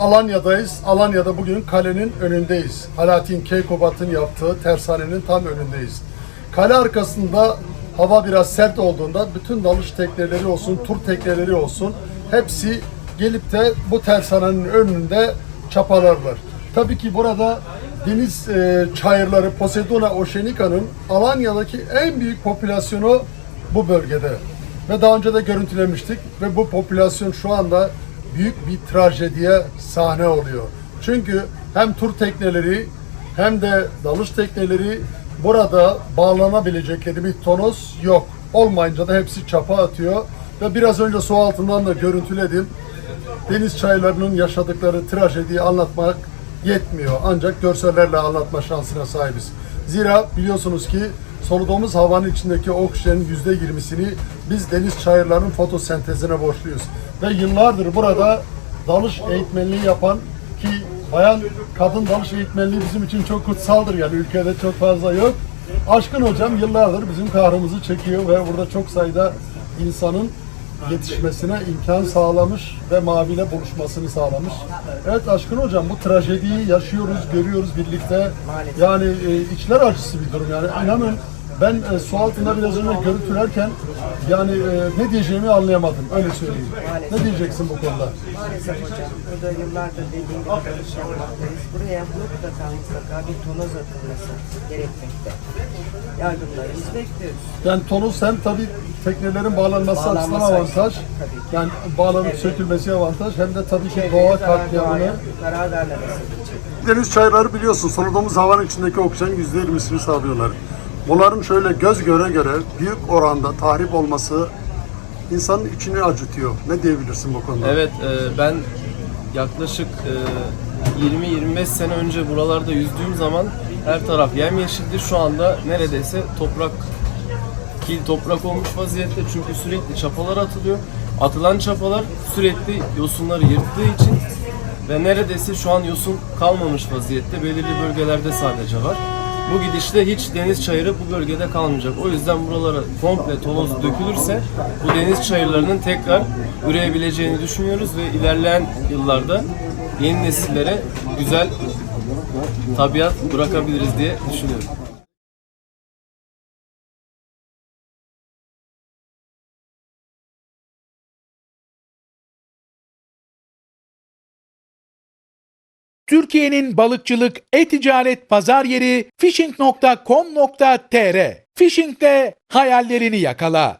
Alanya'dayız. Alanya'da bugün kalenin önündeyiz. Alaaddin Keykubat'ın yaptığı tersanenin tam önündeyiz. Kale arkasında hava biraz sert olduğunda bütün dalış tekneleri olsun, tur tekneleri olsun hepsi gelip de bu tersanenin önünde çapalarlar. Tabii ki burada deniz çayırları Poseidona Oceanica'nın Alanya'daki en büyük popülasyonu bu bölgede. Ve daha önce de görüntülemiştik ve bu popülasyon şu anda büyük bir trajediye sahne oluyor. Çünkü hem tur tekneleri hem de dalış tekneleri burada bağlanabilecekleri bir tonos yok. Olmayınca da hepsi çapa atıyor. Ve biraz önce su altından da görüntüledim. Deniz çayırlarının yaşadıkları trajediyi anlatmak yetmiyor. Ancak görsellerle anlatma şansına sahibiz. Zira biliyorsunuz ki soluduğumuz havanın içindeki oksijenin %20'sini biz deniz çayırlarının fotosentezine borçluyuz. Ve yıllardır burada dalış eğitmenliği yapan ki bayan kadın dalış eğitmenliği bizim için çok kutsaldır, yani ülkede çok fazla yok. Aşkın hocam yıllardır bizim kahrımızı çekiyor ve burada çok sayıda insanın yetişmesine imkan sağlamış ve maviyle buluşmasını sağlamış. Evet Aşkın hocam, bu trajediyi yaşıyoruz, görüyoruz birlikte. Yani içler acısı bir durum yani. İnanın ben su altında biraz önce görüntülerken yani ne diyeceğimi anlayamadım, öyle söyleyeyim. Maalesef. Ne diyeceksin bu konuda? Maalesef hocam, burada yıllardır dediğim gibi dalış yapmaktayız. Buraya mutlaka bir tonoz atılması gerekmekte. Yardımlarımızı bekliyoruz. Yani tonoz hem tabii teknelerin bağlanması açısından avantaj, yani bağlanıp sökülmesi avantaj, hem de tabii ki doğa katliamını. Zarar vermemesi için. Deniz çayırları biliyorsun soluduğumuz havanın içindeki oksijenin %20'sini sağlıyorlar. Bunların şöyle göz göre göre büyük oranda tahrip olması insanın içini acıtıyor. Ne diyebilirsin bu konuda? Evet, ben yaklaşık 20-25 sene önce buralarda yüzdüğüm zaman her taraf yemyeşildi. Şu anda neredeyse toprak, kil toprak olmuş vaziyette, çünkü sürekli çapalar atılıyor. Atılan çapalar sürekli yosunları yırttığı için ve neredeyse şu an yosun kalmamış vaziyette. Belirli bölgelerde sadece var. Bu gidişle hiç deniz çayırı bu bölgede kalmayacak. O yüzden buralara komple tonoz dökülürse bu deniz çayırlarının tekrar üreyebileceğini düşünüyoruz ve ilerleyen yıllarda yeni nesillere güzel tabiat bırakabiliriz diye düşünüyorum. Türkiye'nin balıkçılık, e-ticaret Pazaryeri fishing.com.tr. Fishing'de hayallerini yakala.